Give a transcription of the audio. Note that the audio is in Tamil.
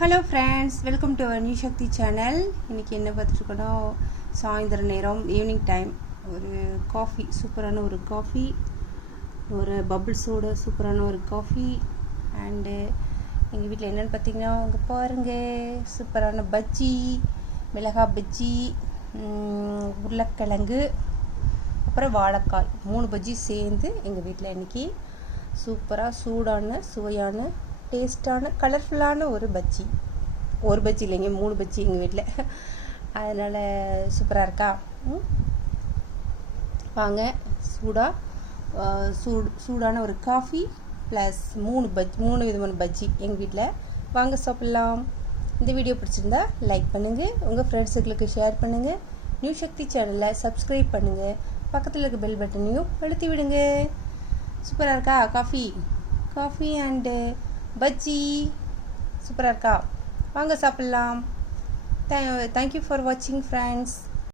Hello friends, welcome to our new Sakthi channel. இன்றைக்கி என்ன பார்த்துருக்கோம், சாயந்தர நேரம் ஈவினிங் டைம் ஒரு காஃபி, சூப்பரான ஒரு காஃபி, ஒரு பபிள்ஸோட சூப்பரான ஒரு காஃபி. அண்டு எங்கள் வீட்டில் என்னென்னு பார்த்தீங்கன்னா, அங்கே பாருங்கள், சூப்பரான பஜ்ஜி, மிளகாய் பஜ்ஜி, உருளைக்கிழங்கு, அப்புறம் வாழைக்காய், 3 பஜ்ஜி சேர்ந்து எங்கள் வீட்டில் இன்றைக்கி சூப்பராக சூடான சுவையான டேஸ்டான கலர்ஃபுல்லான ஒரு பஜ்ஜி இல்லைங்க, 3 பஜ்ஜி எங்கள் வீட்டில். அதனால் சூப்பராக இருக்கா? வாங்க, சூடான ஒரு காஃபி ப்ளஸ் 3 விதமான பஜ்ஜி எங்கள் வீட்டில். வாங்க சாப்பிட்லாம். இந்த வீடியோ பிடிச்சிருந்தா லைக் பண்ணுங்கள், உங்கள் ஃப்ரெண்ட்ஸுங்களுக்கு ஷேர் பண்ணுங்கள், நியூ சக்தி சேனலை சப்ஸ்கிரைப் பண்ணுங்கள், பக்கத்தில் இருக்க பெல் பட்டனையும் அழுத்தி விடுங்க. சூப்பராக இருக்கா காஃபி அண்டு பஜ்ஜி? சூப்பராக இருக்கா? வாங்க சாப்பிட்லாம். தேங்க்யூ ஃபார் வாட்சிங் ஃப்ரெண்ட்ஸ்.